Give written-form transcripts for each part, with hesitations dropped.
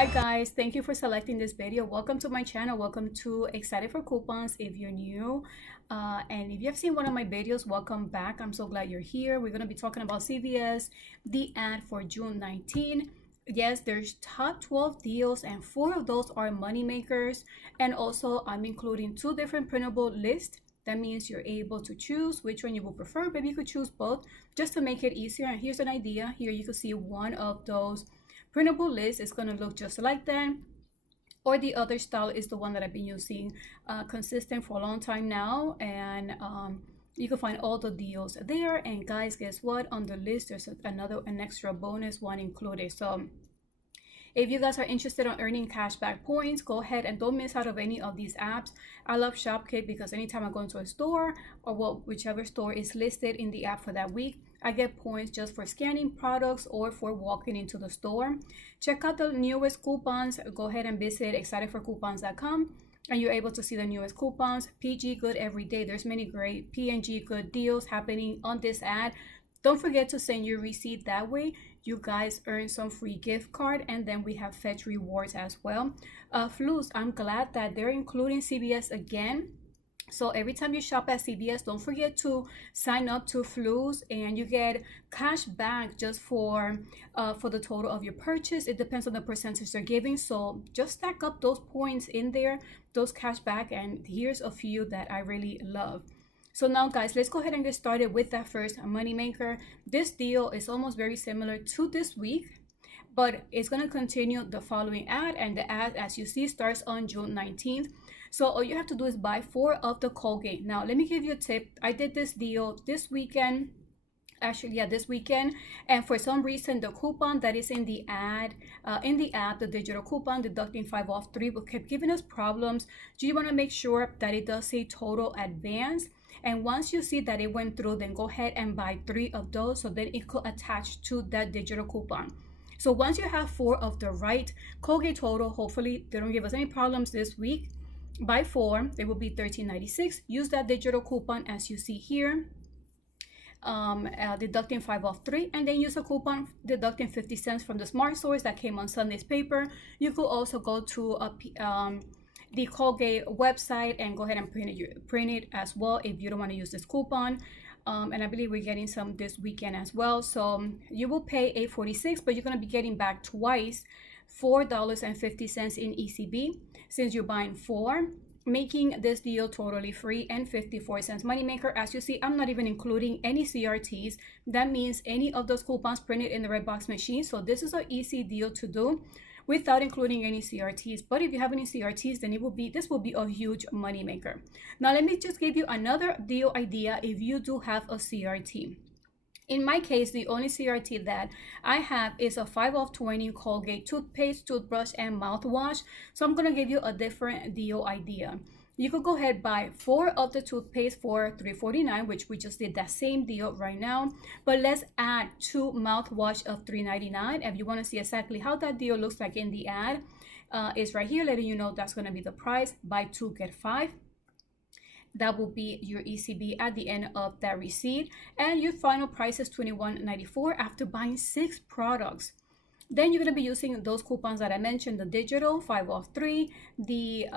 Hi guys, thank you for selecting this video. Welcome to my channel. Welcome to Excited for Coupons if you're new. And if you have seen one of my videos, welcome back. I'm so glad you're here. We're going to be talking about CVS, the ad for June 19. Yes, there's top 12 deals and 4 of those are money makers. And also I'm including 2 different printable lists. That means you're able to choose which one you will prefer. Maybe you could choose both just to make it easier. And here's an idea. Here you can see one of those printable list is going to look just like that, or the other style is the one that I've been using consistent for a long time now, and you can find all the deals there. And guys, guess what, on the list there's an extra bonus one included. So if you guys are interested in earning cashback points, go ahead and don't miss out of any of these apps. I love Shopkick because anytime I go into a store, or whichever store is listed in the app for that week, I get points just for scanning products or for walking into the store. Check out the newest coupons. Go ahead and visit excitedforcoupons.com and you're able to see the newest coupons. PG Good every day. There's many great PNG Good deals happening on this ad. Don't forget to send your receipt. That way you guys earn some free gift card, and then we have fetch rewards as well. Flus, I'm glad that they're including CVS again. So every time you shop at CVS, don't forget to sign up to Flus, and you get cash back just for the total of your purchase. It depends on the percentage they're giving. So just stack up those points in there, those cash back, and here's a few that I really love. So now guys, let's go ahead and get started with that first moneymaker. This deal is almost very similar to this week, but it's going to continue the following ad, and the ad, as you see, starts on June 19th. So all you have to do is buy 4 of the Colgate. Now let me give you a tip. I did this deal this weekend. Actually, yeah, this weekend, and for some reason the coupon that is in the ad in the app, the digital coupon deducting 5 off 3, kept giving us problems. Do you want to make sure that it does say total advance? And once you see that it went through, then go ahead and buy 3 of those, so then it could attach to that digital coupon. So once you have 4 of the right Colgate total, hopefully they don't give us any problems this week, buy 4, they will be $13.96. Use that digital coupon as you see here, deducting 5 off 3, and then use a coupon deducting 50 cents from the Smart Source that came on Sunday's paper. You could also go to the Colgate website and go ahead and print it as well if you don't want to use this coupon. And I believe we're getting some this weekend as well. So you will pay $8.46, but you're going to be getting back twice $4.50 in ECB since you're buying 4, making this deal totally free, and 54 cents moneymaker. As you see, I'm not even including any CRTs. That means any of those coupons printed in the red box machine. So this is an easy deal to do without including any CRTs. But if you have any CRTs, then this will be a huge money maker. Now let me just give you another deal idea if you do have a CRT. In my case, the only CRT that I have is a 5 off 20 Colgate toothpaste, toothbrush, and mouthwash. So I'm gonna give you a different deal idea. You could go ahead buy 4 of the toothpaste for $3.49, which we just did that same deal right now. But let's add 2 mouthwash of $3.99. If you want to see exactly how that deal looks like in the ad, is right here, letting you know that's going to be the price. Buy 2, get 5. That will be your ECB at the end of that receipt, and your final price is $21.94 after buying 6 products. Then you're going to be using those coupons that I mentioned, the digital 5 off 3, the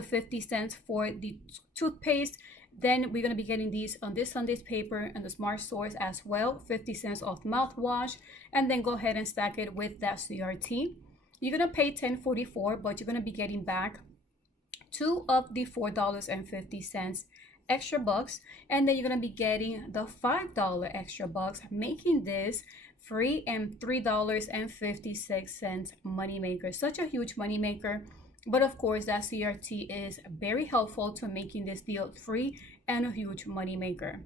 50 cents for the toothpaste. Then we're going to be getting these on this Sunday's paper and the Smart Source as well, 50 cents off mouthwash, and then go ahead and stack it with that CRT. You're going to pay $10.44, but you're going to be getting back 2 of the $4.50 extra bucks, and then you're going to be getting the $5 extra bucks, making this free and $3.56 money maker. Such a huge money maker. But of course, that CRT is very helpful to making this deal free and a huge money maker.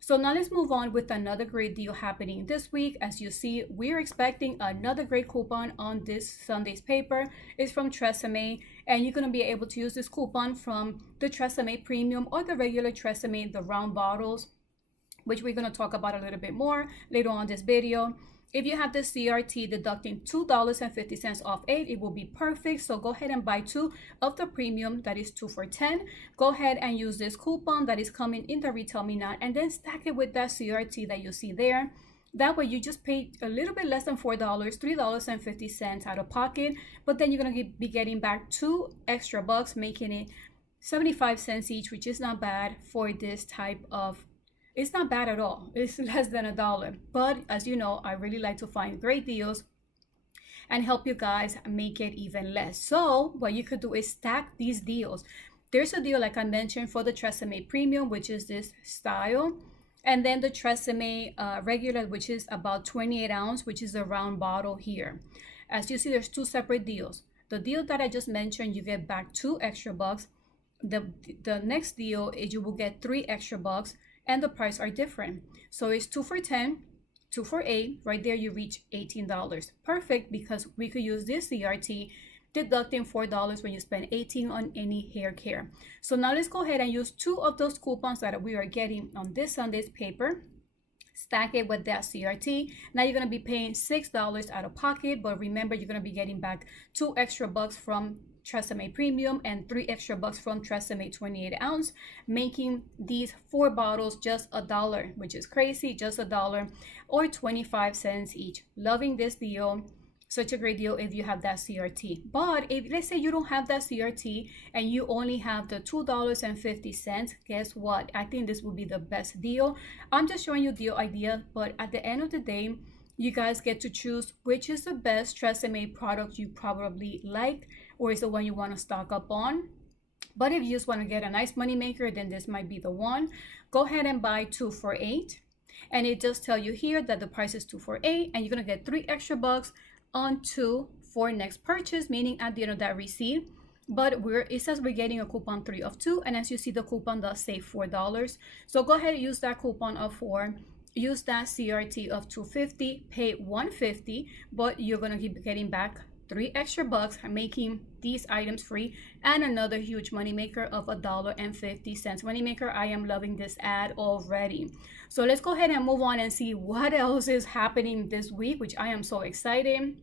So now let's move on with another great deal happening this week. As you see, we're expecting another great coupon on this Sunday's paper. It's from Tresemme, and you're going to be able to use this coupon from the Tresemme Premium or the regular Tresemme, the round bottles, which we're going to talk about a little bit more later on this video. If you have the CRT deducting $2.50 off 8, it will be perfect. So go ahead and buy 2 of the premium, that is 2 for $10. Go ahead and use this coupon that is coming in the Retail Me Not, and then stack it with that CRT that you see there. That way you just pay a little bit less than $4, $3.50 out of pocket, but then you're gonna be getting back $2 extra, making it 75 cents each, which is not bad for this type of, it's not bad at all. It's less than $1. But as you know, I really like to find great deals and help you guys make it even less. So what you could do is stack these deals. There's a deal, like I mentioned, for the Tresemme Premium, which is this style. And then the Tresemme regular, which is about 28 ounce, which is a round bottle here. As you see, there's two separate deals. The deal that I just mentioned, you get back $2 extra. The next deal is you will get $3 extra, and the price are different. So it's 2 for $10, 2 for $8. Right there, you reach $18. Perfect, because we could use this CRT, deducting $4 when you spend $18 on any hair care. So now let's go ahead and use 2 of those coupons that we are getting on this Sunday's paper. Stack it with that CRT. Now you're going to be paying $6 out of pocket, but remember, you're going to be getting back $2 extra from Tresemme Premium and $3 extra from Tresemme 28 ounce, making these 4 bottles just $1, which is crazy, just $1 or 25 cents each. Loving this deal. Such a great deal if you have that CRT. But if, let's say, you don't have that CRT and you only have the $2.50, guess what? I think this would be the best deal. I'm just showing you deal idea, but at the end of the day, you guys get to choose which is the best Tresemme product you probably like, or is the one you want to stock up on. But if you just want to get a nice money maker, then this might be the one. Go ahead and buy 2 for $8. And it does tell you here that the price is 2 for $8, and you're going to get $3 extra on 2 for next purchase, meaning at the end of that receipt. But it says we're getting a coupon 3 of 2, and as you see, the coupon does say $4. So go ahead and use that coupon of 4, use that CRT of $2.50, pay $1.50, but you're gonna keep getting back $3 extra, making these items free, and another huge money maker of $1.50 money maker. I am loving this ad already. So let's go ahead and move on and see what else is happening this week, which I am so excited.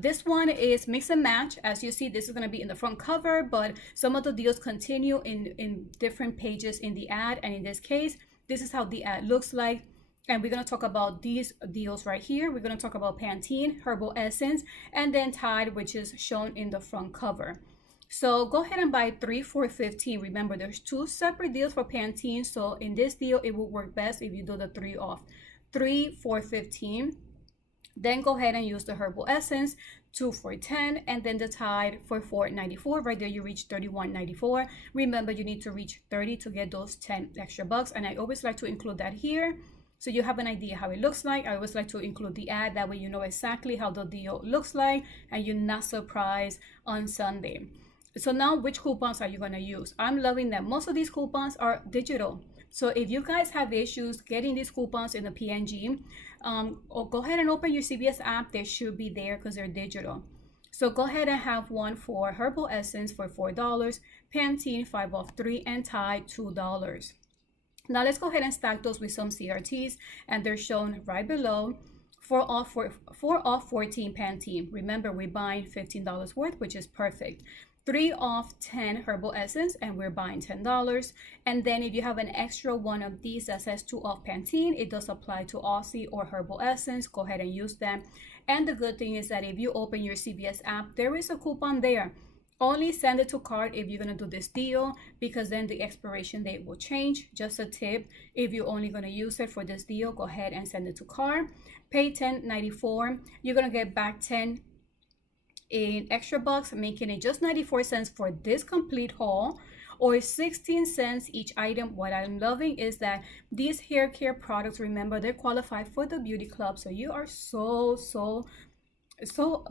This one is mix and match. As you see, this is going to be in the front cover, but some of the deals continue in different pages in the ad, and in this case, this is how the ad looks like. And we're going to talk about these deals right here. We're going to talk about Pantene, Herbal Essence, and then Tide, which is shown in the front cover. So go ahead and buy 3 for $15. Remember, there's 2 separate deals for Pantene. So in this deal, it will work best if you do the 3 off. 3 for $15. Then go ahead and use the Herbal Essence, 2 for $10, and then the Tide for $4.94. Right there, you reach $31.94. Remember, you need to reach 30 to get those 10 extra bucks. And I always like to include that here, so you have an idea how it looks like. I always like to include the ad. That way you know exactly how the deal looks like and you're not surprised on Sunday. So now, which coupons are you going to use? I'm loving that most of these coupons are digital. So if you guys have issues getting these coupons in the PNG, or go ahead and open your CVS app. They should be there because they're digital. So go ahead and have one for Herbal Essence for $4, Pantene 5 off 3, and Tide $2. Now let's go ahead and stack those with some CRTs, and they're shown right below. 4 off 14 Pantene. Remember, we're buying $15 worth, which is perfect. 3 off 10 Herbal Essence, and we're buying $10. And then if you have an extra one of these that says 2 off Pantene, it does apply to Aussie or Herbal Essence. Go ahead and use them. And the good thing is that if you open your CVS app, there is a coupon there. Only send it to cart if you're going to do this deal, because then the expiration date will change. Just a tip, if you're only going to use it for this deal, go ahead and send it to cart. Pay $10.94. You're going to get back 10 in extra bucks, making it just 94 cents for this complete haul, or 16 cents each item. What I'm loving is that these hair care products, remember, they're qualified for the beauty club, so you are so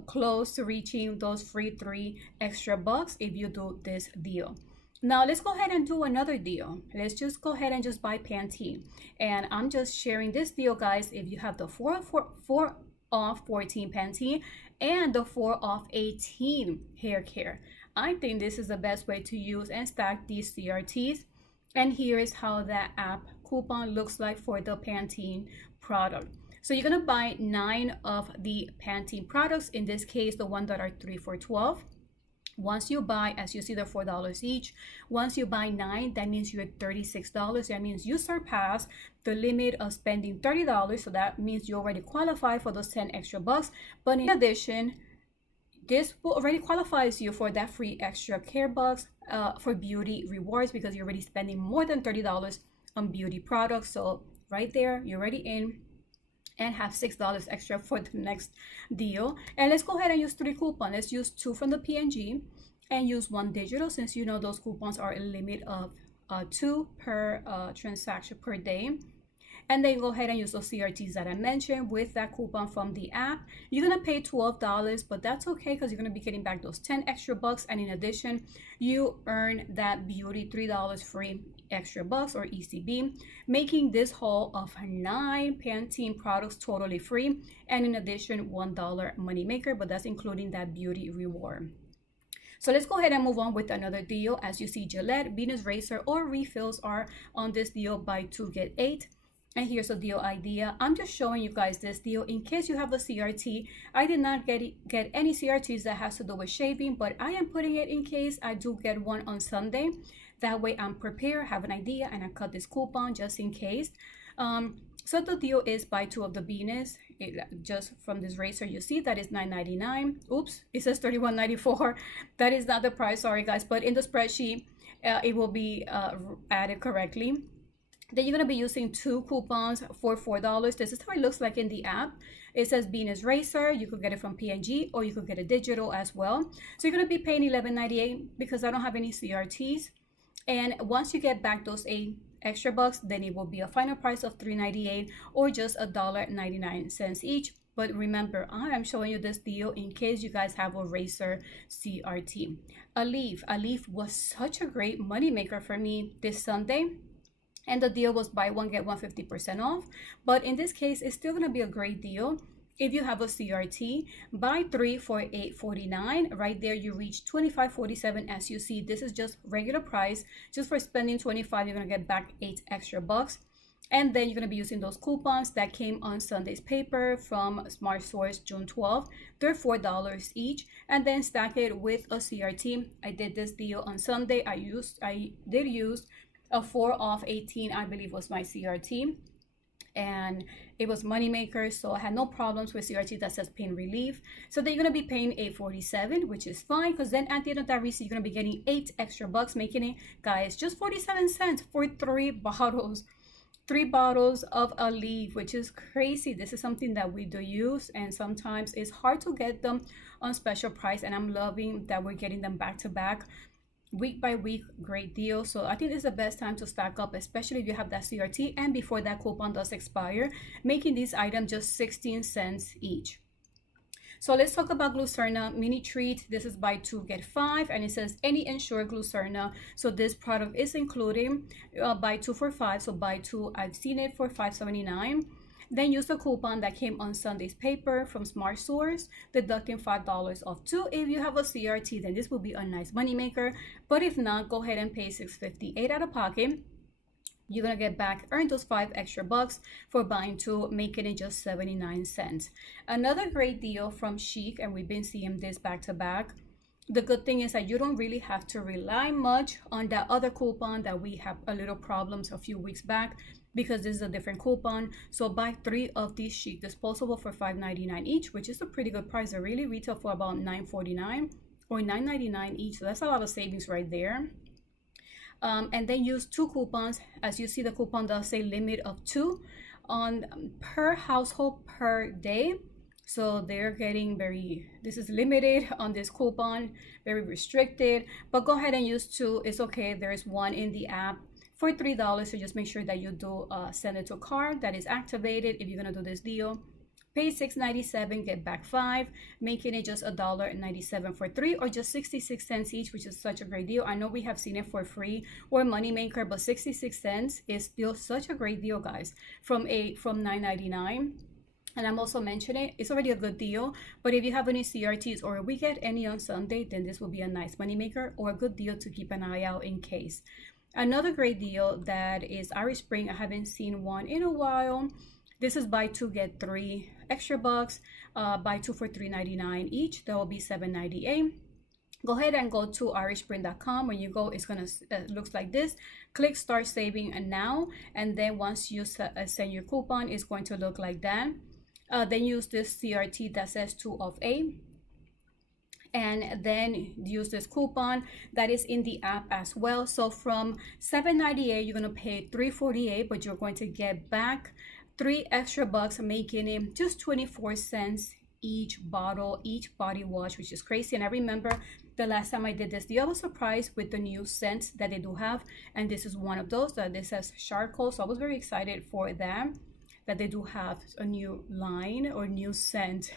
close to reaching those free 3 extra bucks if you do this deal. Now let's go ahead and do another deal. Let's just go ahead and just buy Pantene, and I'm just sharing this deal, guys. If you have the 4 off 14 Pantene and the 4 off 18 hair care, I think this is the best way to use and stack these CRTs. And here is how that app coupon looks like for the Pantene product. So you're going to buy 9 of the Pantene products, in this case the ones that are 3 for $12. Once you buy, as you see, they're $4 each. Once you buy 9, that means you're at $36. That means you surpass the limit of spending $30. So that means you already qualify for those 10 extra bucks. But in addition, this will already qualifies you for that free extra care bucks for beauty rewards, because you're already spending more than $30 on beauty products. So right there, you're already in, and have $6 extra for the next deal. And let's go ahead and use 3 coupons. Let's use 2 from the P&G and use 1 digital, since you know those coupons are a limit of 2 per transaction per day. And then go ahead and use those CRTs that I mentioned with that coupon from the app. You're gonna pay $12, but that's okay, because you're gonna be getting back those 10 extra bucks. And in addition, you earn that beauty $3 free extra bucks, or ECB, making this haul of 9 Pantene products totally free. And in addition, $1 money maker, but that's including that beauty reward. So let's go ahead and move on with another deal. As you see, Gillette Venus razor or refills are on this deal, buy 2 get 8. And here's a deal idea. I'm just showing you guys this deal in case you have a CRT. I did not get any CRTs that has to do with shaving, but I am putting it in case I do get one on Sunday. That way I'm prepared, have an idea, and I cut this coupon just in case. So the deal is buy 2 of the Venus. Just from this razor, you see that is $9.99. Oops, it says $31.94. That is not the price, sorry guys, but in the spreadsheet, it will be added correctly. Then you're going to be using 2 coupons for $4. This is how it looks like in the app. It says Venus razor. You could get it from P&G, or you could get a digital as well. So you're going to be paying $11.98 because I don't have any CRTs. And once you get back those 8 extra bucks, then it will be a final price of $3.98 or just $1.99 each. But remember, I am showing you this deal in case you guys have a razor CRT. Alif was such a great money maker for me this Sunday. And the deal was buy 1 get 1 50% off. But in this case, it's still going to be a great deal. If you have a CRT, buy 3 for $8.49. Right there, you reach $25.47. As you see, this is just regular price. Just for spending $25, you're going to get back 8 extra bucks. And then you're going to be using those coupons that came on Sunday's paper from Smart Source June 12th. They're $4 each. And then stack it with a CRT. I did this deal on Sunday. I did use a 4 off 18, I believe, was my CRT, and it was moneymaker, so I had no problems with CRT that says pain relief. So then you're going to be paying $8.47, which is fine, because then at the end of that receipt, you're going to be getting 8 extra bucks, making it, guys, just 47 cents for 3 bottles. 3 bottles of Alif, which is crazy. This is something that we do use, and sometimes it's hard to get them on special price, and I'm loving that we're getting them back to back, week by week. Great deal. So I think this is the best time to stack up, especially if you have that CRT and before that coupon does expire, making these items just 16 cents each. So let's talk about Glucerna mini treat. This is buy 2 get 5, and it says any insured Glucerna. So this product is including buy 2 for 5. So buy 2, I've seen it for $5.79. Then use the coupon that came on Sunday's paper from Smart Source, deducting $5 off 2. If you have a CRT, then this will be a nice money maker. But if not, go ahead and pay $6.58 out of pocket. You're gonna get back, earn those 5 extra bucks for buying 2, making it just 79 cents. Another great deal from Chic, and we've been seeing this back to back. The good thing is that you don't really have to rely much on that other coupon that we have a little problems a few weeks back, because this is a different coupon. So buy 3 of these Chic disposable for $5.99 each, which is a pretty good price. They really retail for about $9.49 or $9.99 each. So that's a lot of savings right there. And then use 2 coupons. As you see, the coupon does say limit of 2 on per household per day. So they're getting this is limited on this coupon, very restricted, but go ahead and use 2. It's okay. There's 1 in the app for $3. So just make sure that you do send it to a card that is activated if you're gonna do this deal. Pay $6.97, get back 5, making it just $1.97 for 3, or just 66 cents each, which is such a great deal. I know we have seen it for free or moneymaker, but 66 cents is still such a great deal, guys, from $9.99. And I'm also mentioning it's already a good deal, but if you have any CRTs or we get any on Sunday, then this will be a nice moneymaker or a good deal to keep an eye out in case. Another great deal that is Irish Spring. I haven't seen one in a while. This is buy 2 get 3 extra bucks. Buy 2 for $3.99 each. That will be $7.98. Go ahead and go to irishprint.com. When you go, it's gonna looks like this. Click start saving and now, and then once you send your coupon, it's going to look like that. Then use this CRT that says 2 of A, and then use this coupon that is in the app as well. So from $7.98 you're going to pay $3.48, but you're going to get back 3 extra bucks, making it just 24 cents each bottle, each body wash, which is crazy. And I remember the last time I did this, I was surprised with the new scents that they do have, and this is one of those. That this says charcoal, so I was very excited for them, that they do have a new line or new scent.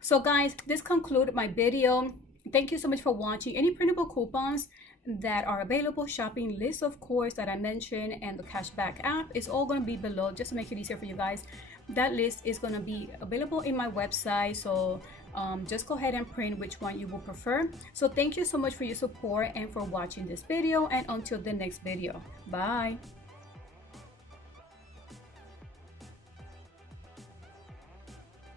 So guys, this concludes my video. Thank you so much for watching. Any printable coupons that are available, shopping list of course that I mentioned, and the cashback app is all going to be below just to make it easier for you guys. That list is going to be available in my website, so just go ahead and print which one you will prefer. So thank you so much for your support and for watching this video, and until the next video, bye.